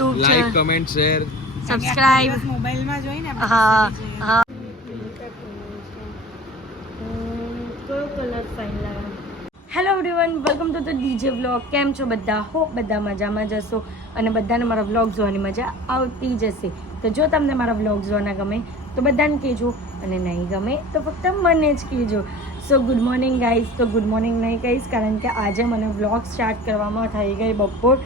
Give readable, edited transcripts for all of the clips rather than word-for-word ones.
YouTube છે, like comment share subscribe મોબાઈલમાં જોઈને હા હા કયો કલર ફાઇન લાગે. Hello everyone, welcome to the DJ vlog. કેમ છો બધા? હોપ બધા મજામાં જશો અને બધાને મારા વ્લોગ જોવાની મજા આવતી જશે. તો જો તમને મારા વ્લોગ જોવાના ગમે તો બધાને કહેજો અને નહીં ગમે તો ફક્ત મને જ કહેજો. સો ગુડ મોર્નિંગ ગાઈઝ. તો ગુડ મોર્નિંગ નહીં કહીશ કારણ કે આજે મને વ્લોગ સ્ટાર્ટ કરવામાં થઈ ગઈ બપોર,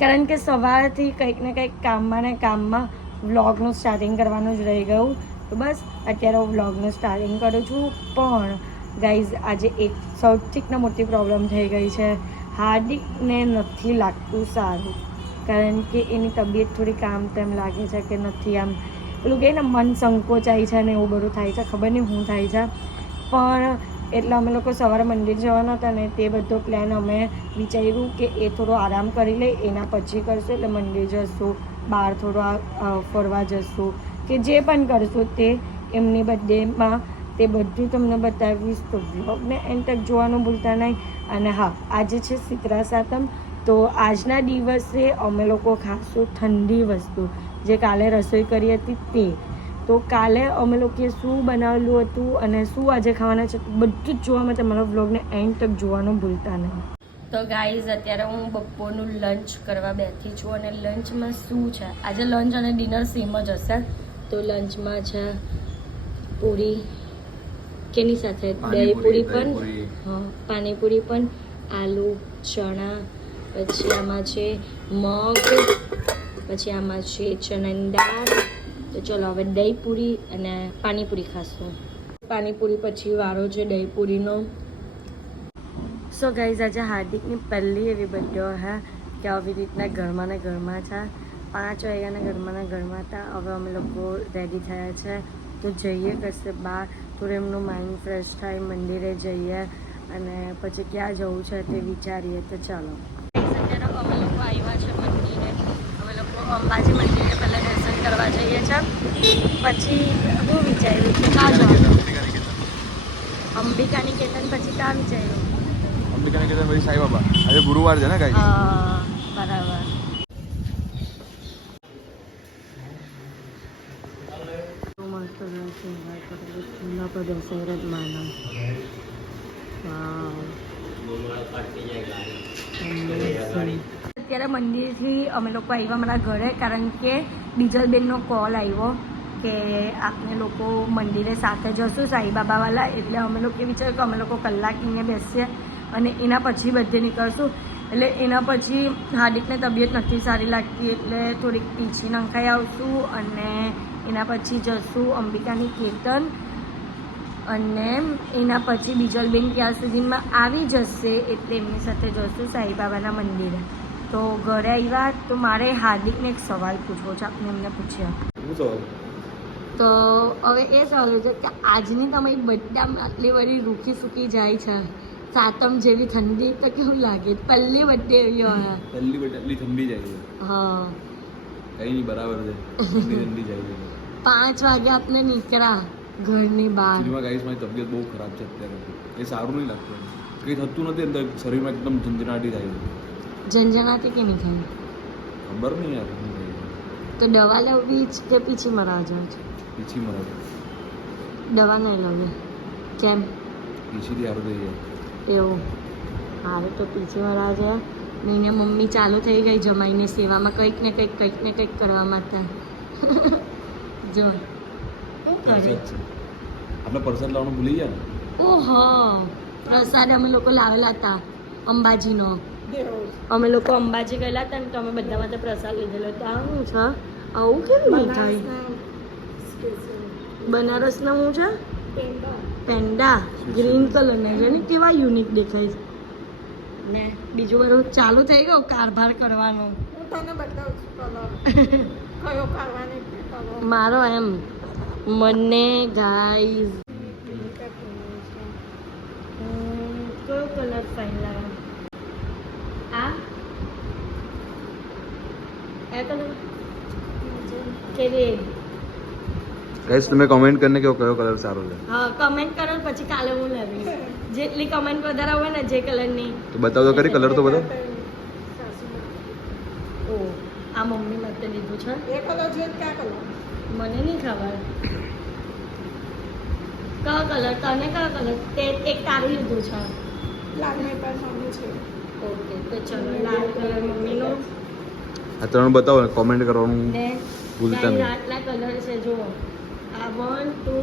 કારણ કે સવારથી કંઈક ને કંઈક કામમાં ને કામમાં વ્લોગનું સ્ટાર્ટિંગ કરવાનું જ રહી ગયું. તો બસ અત્યારે હું વ્લોગનું સ્ટાર્ટિંગ કરું છું. પણ ગાઈઝ આજે એક સૌથી મોટી પ્રોબ્લેમ થઈ ગઈ છે. હાર્દિકને નથી લાગતું સારું, કારણ કે એની તબિયત થોડી કામ તેમ લાગે છે કે નથી, આમ પેલું કહે ને મન સંકોચાય છે ને એવું બધું થાય છે, ખબર નહીં શું થાય છે. પણ એટલે અમે લોકો સવારે મંદિર જવાના હતા ને તે બધો પ્લાન અમે વિચાર્યું કે એ થોડો આરામ કરી લે, એના પછી કરશું. એટલે મંદિર જશું, બહાર થોડો ફરવા જશું, કે જે પણ કરશું તે એમની બર્થડેમાં તે બધું તમને બતાવીશ. તો વ્લોગને એન્ડ તક જોવાનું ભૂલતા નહીં. અને હા, આજે છે શીતળા સાતમ, તો આજના દિવસે અમે લોકો ખાશું ઠંડી વસ્તુ, જે કાલે રસોઈ કરી હતી તે. તો કાલે અમે લોકોએ શું બનાવેલું હતું અને શું આજે ખાવાના છે બધું જ જોવા માટે મારા વ્લોગને એન્ડ તક જોવાનું ભૂલતા નહીં. તો ગાઈઝ અત્યારે હું બપોરનું લંચ કરવા બેઠી છું અને લંચમાં શું છે, આજે લંચ અને ડિનર સેમ જ હશે. તો લંચમાં છે પૂરી, કેની સાથે દહીં પૂરી પણ, હા પાણીપુરી પણ, આલુ ચણા, પછી આમાં છે મગ, પછી આમાં છે ચણાની દાળ. તો ચલો હવે દહીં પૂરી અને પાણીપુરી ખાશું. પાણીપુરી પછી વારો છે દહીં પૂરીનો. સો ગાઈઝ આજે હાર્દિકની પહેલી એવી બર્થડે હે કે આવી રીતના ઘરમાં ને ઘરમાં છે. 5 વાગ્યાના ઘરમાં હતા. હવે અમે લોકો રેડી થયા છે તો જઈએ કશે બહાર, થોડું એમનું માઇન્ડ ફ્રેશ થાય, મંદિરે જઈએ અને પછી ક્યાં જવું છે તે વિચારીએ. તો ચાલો અત્યારે અમે લોકો આવ્યા છે મંદિરે. અમે લોકો અંબાજી મંદિરે પહેલાં દર્શન કરવા જઈએ છીએ, પછી હું વિચાર્યું કે ક્યાં જવાનું, અંબિકા નિકેતન, પછી ક્યાં વિચાર્યું અંબિકા નિકેતન પછી સાઈબાબા. આજે ગુરુવાર છે ને ગાઈસ. હા બરાબર. અત્યારે મંદિરથી અમે લોકો આવ્યા મારા ઘરે, કારણ કે ડીજલબેનનો કોલ આવ્યો કે આપણે લોકો મંદિરે સાથે જશું સાઈબાબાવાલા. એટલે અમે લોકોએ વિચાર્યું કે અમે લોકો કલાક અહીંયા બેસીએ અને એના પછી બધે નીકળશું. એટલે એના પછી હાર્દિકને તબિયત નથી સારી લાગતી એટલે થોડીક પીછી નંખાઈ આવશું અને એના પછી જશું અંબિકાની કીર્તન અને એના પછી બીજલબેન ત્યાં સુધીમાં આવી જશે એટલે એમની સાથે જશું સાઈબાબાના મંદિરે. તો ઘરે આવ્યા તો મારે હાર્દિકને એક સવાલ પૂછવો છે, આપણે એમને પૂછ્યા. તો હવે એ સવાલ છે કે આજની તમારી બર્થડે આટલી બધી રૂખી સૂકી જાય છે, સાતમ જેવી ઠંડી, તો કેવું લાગે? પહેલી બર્થડે એવી હોય, પહેલી બર્થડે એટલી ઠંડી જાય છે. હા કઈ નહીં, બરાબર છે, ઠંડી જાય છે. 5 વાગે આપણે નીકળ્યા ઘરની બહાર. સિનેમા ગાઈસ મારી તબિયત બહુ ખરાબ છે અત્યારે, એ સારું નહીં લાગતું, કંઈ થતું નથી અંદર શરીરમાં, એકદમ ઝંઝનાટી થાય છે. ઝંઝનાટી કે નહીં થાય ખબર નહીં યાર શું થાય છે. તો દવા લેવી જ કે પીછી મરાવા જાવ છે? પીછી મરે છે. દવા નહીં લેવી કેમ? પીછીથી સારું થઈ જાય. એવું સારું, તો પીછી મરાવા જાય. ને મમ્મી ચાલુ થઈ ગઈ જમાઈને સેવામાં, કંઈક ને કંઈક કરવા માટે. જો શું કરે? આપણે પ્રસાદ લાવવાનું ભૂલી ગયા ને. ઓહો, પ્રસાદ અમે લોકો લાવેલા હતા અંબાજીનો. અમે લોકો અંબાજી ગયેલા હતા ને તો અમે બધા માટે પ્રસાદ લીધેલો હતો. આ શું છે? આવું કેવી મીઠાઈ? બનારસના શું છે? પેંડા, ગ્રીન કલરના છે ને, કેવા યુનિક દેખાય છે. ને બીજું બધું ચાલુ થઈ ગયું કારભાર કરવાનું. મારો એમ મને ગાઈઝ કયો કલર ફાઇન લાગે? આ કલર કેવી? ગાઈસ તમે કમેન્ટ કરીને કહો કયો કલર સારો છે. હા કમેન્ટ કરો, પછી કાલે હું લેવીશ. જેટલી કમેન્ટ વધારે હોય ને જે કલરની. તો બતાવો તો ખરી, કલર તો બતાવો. ઓ આ મમ્મી માટે રીતે લીધું છે એ કલર છે ક્યાં કલર મને નહીં ખબર કયો કલર તને કયો કલર તે એક તારું લીધું છે લાલ મેં પર સામે છે ઓકે તો ચલો લાલ કલર મમ્મીનો આ ત્રણ બતાવો ને કોમેન્ટ કરવાનું ને ભૂલતા ગાઈસ નહીં. આટલા કલર છે જુઓ આ 1 2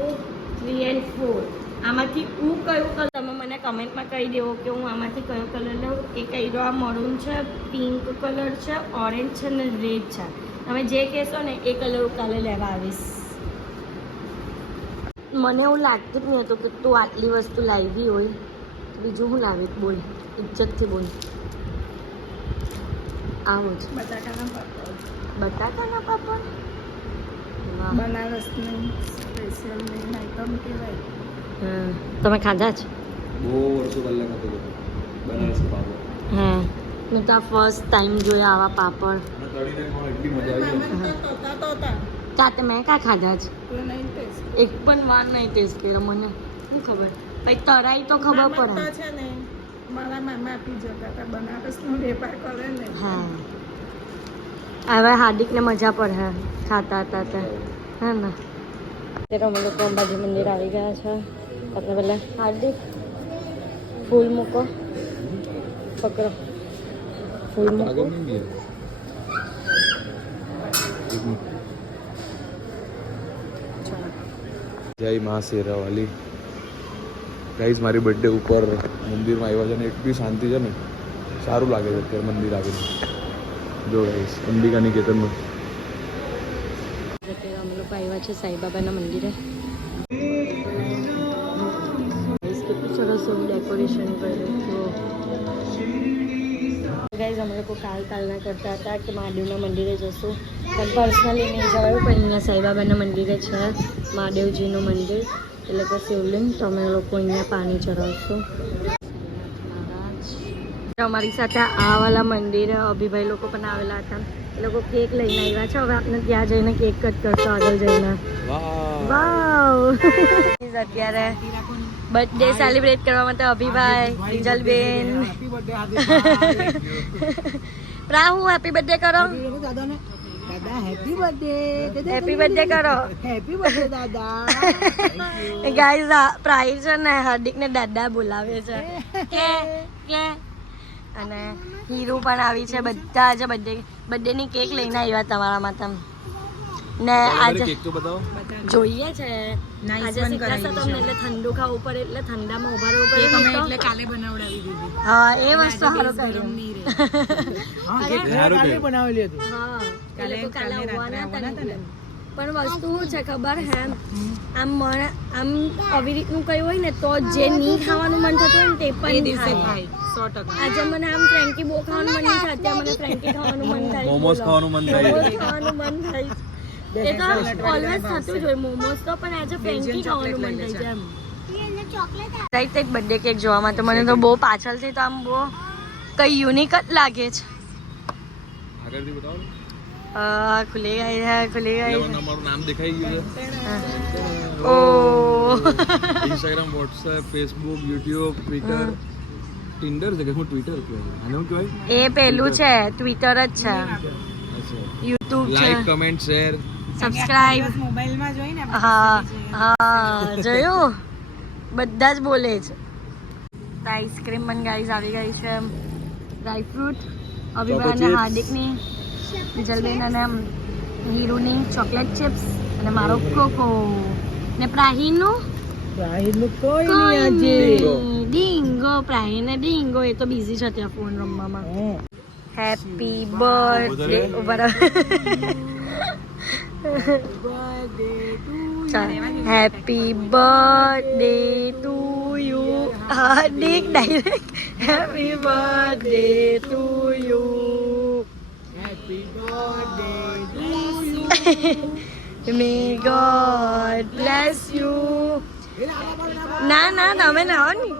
3 and 4 આમાંથી હું કયું કલર તમે મને કમેન્ટમાં કહી દેવો કે હું આમાંથી કયો કલર લઉં એ કહી દો આ મરૂન છે પિંક કલર છે ઓરેન્જ છે ને રેડ છે તમે જે કહેશો ને એ કલર હું કાલે લેવા આવીશ મને એવું લાગતું જ નહીં હતું કે તું આટલી વસ્તુ લાવી હોય તો બીજું હું લાવી બોલ ઇજ્જતથી બોલ આવું જ બટાકાના પાપડ બટાકાના પાપડ વાહ. બનારસની સ્પેશિયલ મેન આઈટમ કહેવાય હા તમે ખાધા જ બહુ વર્ષો પહેલા ખાતો હતો બનારસી પાપડ. હા મેં તો આ ફર્સ્ટ ટાઈમ જોયા આવા પાપડ અને તળીને ખાવાની એટલી મજા આવી જાય. મામાને તો તોતા કાતે મેં કાં ખાધા જ તું નહીં ટેસ્ટ એક પણ વાર નહીં ટેસ્ટ કર્યો મને શું ખબર પછી તરાઈ તો ખબર મામા પડે તો છે ને મારા મામા આપી જતા હતા બનારસનો વેપાર કરે ને હા હવે હાર્દિકને મજા પડે હે ખાતા હતા તે હા ને અત્યારે અમે લોકો અંબાજી મંદિર આવી ગયા છે આપણે પહેલાં હાર્દિક ફૂલ મૂકો પકડો ફૂલ મૂકો આગળ નહીં ગયા. એક મિનિટ. જય મા શેરાવાલી. ગાઈઝ મારી બર્થડે ઉપર મંદિરમાં આવ્યા છે ને એટલી શાંતિ છે ને સારું લાગે છે અત્યારે મંદિર આવીને. જો ગાઈઝ અંબિકાની કેતનમાં અત્યારે અમે લોકો આવ્યા છે સાંઈબાબાના મંદિરે કેટલું સરસ એવું ડેકોરેશન કર્યું ગાઈઝ અમે લોકો કાલના કરતા હતા કે મહાદેવના મંદિરે જશું પણ પર્સનલી નહીં જવાયું પણ અહીંયા સાંઈબાબાના મંદિરે છે મહાદેવજીનું મંદિર એટલે કે શિવલિંગ તો અમે લોકો અહીંયા પાણી ચડાવશું અમારી સાથે આ વાલા મંદિરે અભિભાઈ લોકો પણ આવેલા હતા એ લોકો કેક લઈને આવ્યા છે હવે આપણે ત્યાં જઈને કેક કટ કરશું આગળ જઈને વાવ અત્યારે બર્થડે સેલિબ્રેટ કરવા માટે અભિભાઈ રીજલબેન રાહુ હેપી બર્થડે કરો દાદા હેપી બર્થડે હેપી બર્થડે કરો હેપી બર્થડે દાદા ગાઈઝ પ્રાઇઝ છે ને હાર્દિકને દાદા બોલાવે છે કે અને હીરો પણ આવી છે બધા આજે બર્થડેની કેક લઈને આવ્યા તમારા માટે ને આજે કેક તો બતાવો. જોઈએ છે આજે શીખવાશે તમને એટલે ઠંડુ ખાવું પડે એટલે ઠંડામાં ઉભા રહેવું પડે નહીં તો કાલે બનાવડાવી દીધી હા એ વસ્તુ સારું કર્યું કાલે બનાવેલી હતી હા એ લોકો કાલે આવવાના હતા ને. પણ વસ્તુ શું છે ખબર હે આમ આવી રીતનું કયું હોય ને તો જે નહીં ખાવાનું મન થતું હોય ને તે પણ થાય 100% આજે મને આમ ફ્રેન્કી બહુ ખાવાનું મન નહીં થાય અત્યારે મને ફ્રેન્કી ખાવાનું મન થાય મોમોસ ખાવાનું મન થાય. મોમોસ ખાવાનું મન થાય એ તો ઓલવેઝ થતું જ હોય મોમોસ તો પણ આજે ફ્રેન્કી ખાવાનું મન થાય છે એમ રાઈટ એક બર્થડે કેક જોવામાં તો મને તો બહુ પાછળથી તો આમ બહુ કઈ યુનિક જ લાગે છે આગળથી બતાવો ને. ખુલી ગઈ હે ખુલી ગઈ એટલે તમારું નામ દેખાઈ ગયું ઓ છે. Instagram, WhatsApp, Facebook, YouTube, Twitter, Tinder છે કે શું ટ્વિટર કહેવાય આને શું કહેવાય? એ પેલું છે ટ્વિટર જ છે યુટ્યુબ છે લાઈક, કમેન્ટ, શેર. સબસ્ક્રાઇબ મોબાઈલમાં જોઈને હા હા જોયું બધા જ બોલે છે આઈસ્ક્રીમ પણ ગાઈઝ આવી ગઈ છે ડ્રાય ફ્રૂટ અભિભાઈ અને હાર્દિકની જલબેન અને હીરુની ચોકલેટ ચિપ્સ અને મારો કોકો ને પ્રાહીનું ડીંગો પ્રાહીને ડીંગો એ તો બિઝી છે ત્યાં ફોન રમવામાં happy birthday happy birthday to you Hardik direct happy birthday to you May God bless you. ના તમે ના હો ની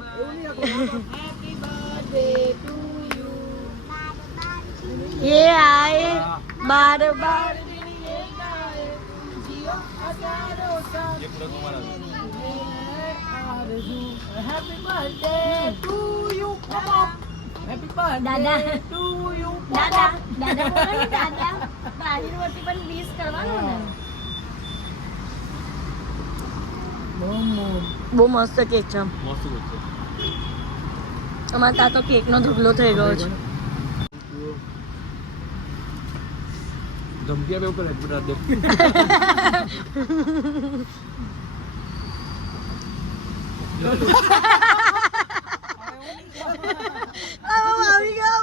ये आए बार बार દાદા દાદા દાદા બોલો ને દાદા બાજરીવટી પણ વિશ કરવાનું ને બહુ મસ્ત કેક છે અમારા ત્યાં તો કેકનો ઢગલો થઈ ગયો છે ધમકી આપે ઉપર હેડબટ રાખ દો આવી ગયા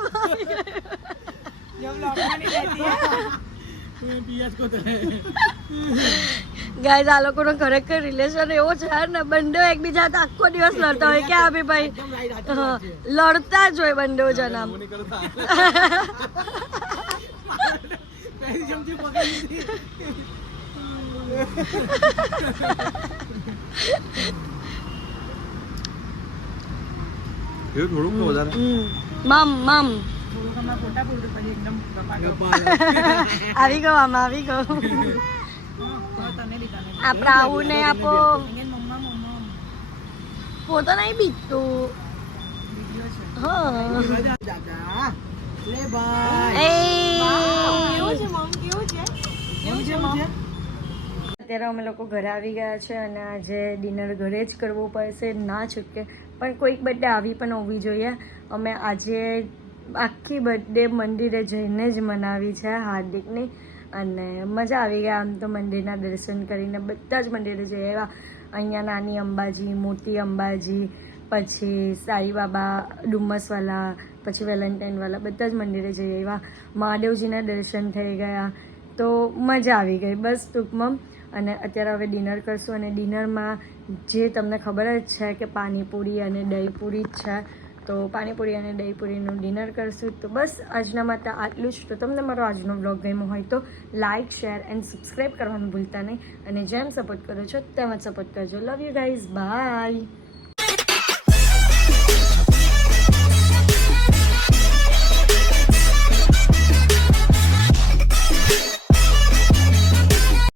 ગાઈઝ આ લોકોનો ખરેખર રિલેશન એવો છે ને બંને એકબીજા તો આખો દિવસ લડતા હોય કે આપી ભાઈ લડતા જ હોય બંને જણા એવું થોડુંક વધારે મમ મમ આવી ગયો આમાં આવી ગયો આપણે આવું ને આપો પોતો નહીં બીકતું અત્યારે અમે લોકો ઘરે આવી ગયા છે અને આજે ડિનર ઘરે જ કરવું પડશે ના છૂટકે પણ કોઈક બર્થડે આવી પણ હોવી જોઈએ અમે આજે આખી બર્થડે મંદિરે જઈને જ મનાવી છે હાર્દિકની અને મજા આવી ગયા આમ તો મંદિરના દર્શન કરીને બધા જ મંદિરે જઈ આવ્યા અહીંયા નાની અંબાજી મોટી અંબાજી પછી સાઈબાબા ડુમ્મસવાલા પછી વેલેન્ટાઇનવાલા બધા જ મંદિરે જઈ આવ્યા મહાદેવજીના દર્શન થઈ ગયા તો મજા આવી ગઈ બસ ટૂંકમાં અને અત્યારે હવે ડિનર કરશું અને ડિનરમાં જે તમને ખબર જ છે કે પાણીપુરી અને દહીંપુરી જ છે તો પાણીપુરી અને દહીંપુરીનું ડિનર કરશું તો બસ આજના માટે આટલું જ તો તમને મારો આજનો વ્લોગ ગમ્યો હોય તો લાઇક શેર એન્ડ સબસ્ક્રાઈબ કરવાનું ભૂલતા નહીં અને જેમ સપોર્ટ કરો છો તેમ જ સપોર્ટ કરજો લવ યુ ગાઈઝ બાય